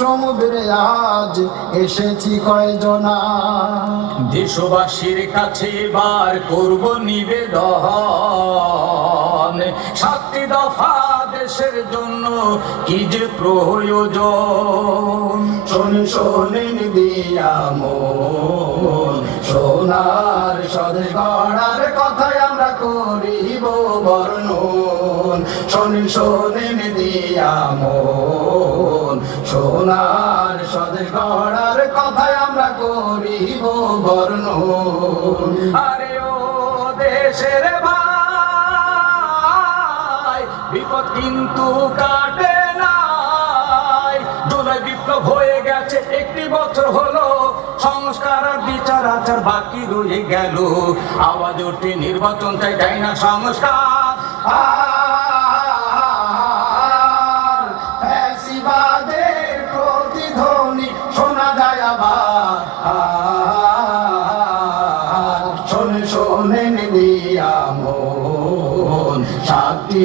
সমুদ্রে আজ এসেছি কয়জনা। দেশবাসীর কাছে এবার করব নিবেদন, 7টি দফা দেশের জন্য কি যে প্রয়োজন। শোনেন দিয়া মন, সোনার স্বদেশ গড়ার কথাই আমরা করিব বর্ণন। শোনেন দিয়া মন, সোনার স্বদেশ গড়ার কথাই আমরা করিব বর্ণন। আরে ও দেশের ভাই, বিপদ কিন্তু কাটে নাই। জুলাই বিপ্লব হয়ে গেছে, 1টি বছর হলো, সংস্কার আর বিচার আচার বাকি রয়ে গেল। আওয়াজ ওঠে নির্বাচন চাই, তাই না সংস্কার। ফ্যাসিবাদের প্রতিধ্বনি শোনা যায় আবার। শোনেন দিয়া মন, 7টি